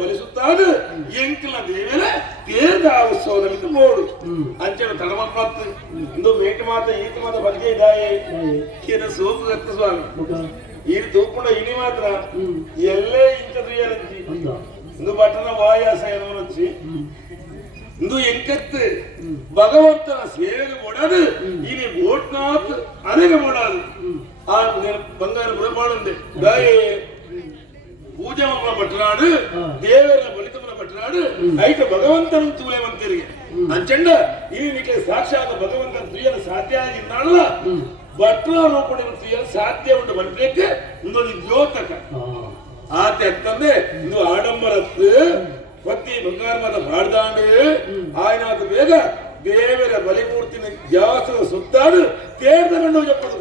ಬಲಿಸುತ್ತಾದ ಎಂಕಲ ದೇವರ ತೇರ್ದ ಉತ್ಸವದಲ್ಲಿ ಮೋಡು ಅಂಚನ ತಡಮಪ್ಪತ್ತು ಇಂದು ಮೇಟಿ ಮಾತ ಈತ ಮಾತ ಬಗ್ಗೆ ಇದಾಯೆ ಏನ ಸೋಪು ಗತ್ತ ಸ್ವಾಮಿ ಈ ತೂಪುಂಡ ಇನಿ ಮಾತ್ರ ಎಲ್ಲೇ ಇಂಚ ದುಯ್ಯಲಂಚಿ ಇಂದು ಬಟ್ಟನ ವಾಯಾಸ ಏನೋ వచ్చి ಇಂದು ಎಂಕತ್ತು ಭಗವಂತನ ಸೇವೆಗೆ ಓಡಾದು ಇನಿ ಓಟ್ನಾತ್ ಅನೆಗೆ ಓಡಾದು ಆ నేను బంగారు బ్రహ్మాండే ಪೂಜಾವನ್ನ ಪಟ್ಟನಾಡು ದೇವರ ಫಲಿತವನ್ನ ಪಟ್ಟನಾಡು ಐತ ಭಗವಂತನ ತೂಲೆವಂತರಿಗೆ ಅಂಚಂಡ ಈ ನಿಟ್ಟಿಗೆ ಸಾಕ್ಷಾತ್ ಭಗವಂತನ ತುಯಲು ಸಾಧ್ಯ ಆಗಿದ್ದಾಳ ಭಟ್ರ ರೂಪಣೆ ತುಯಲು ಸಾಧ್ಯ ಉಂಟು ಮಂತ್ರಿಯಕ್ಕೆ ಇಂದೊಂದು ದ್ಯೋತಕ. ಆತ ಅಂತಂದೆ ಇಂದು ಆಡಂಬರತ್ತು ಪತ್ನಿ ಬಂಗಾರಮದ ಮಾಡ್ದಾಂಡು ಆಯ್ನಾದ ಬೇಗ ದೇವರ ಬಲಿಮೂರ್ತಿನ ಜಾಸದ ಸುತ್ತಾಡು ತೇರ್ದ ಕಂಡು ಜಪ್ಪದ.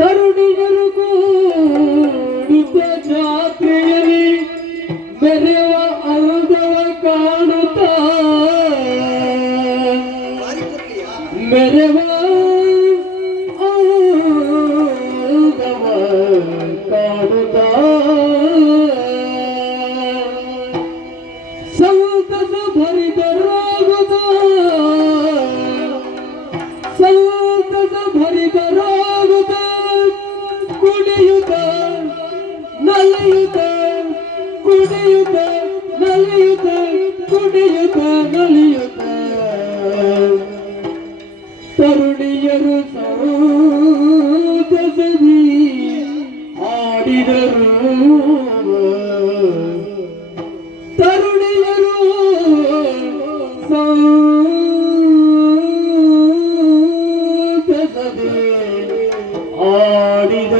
ತರುಣಿಗರು ಕೂಡಿದ ಜಾತ್ರೆಯಲ್ಲಿ ಮೆರೆವ ನಲಿಯುತ್ತ ಕುಡಿಯುತ್ತೆ ನಲಿಯುತ್ತೆ ಕುಡಿಯುತ್ತೆ ನಲಿಯುತ್ತೆ. ತರುಣಿಯರು ಸಂತಸದಿ ಆಡಿದರು ತರುಣಿಯರು ಸೌದಿ ಆಡಿದರು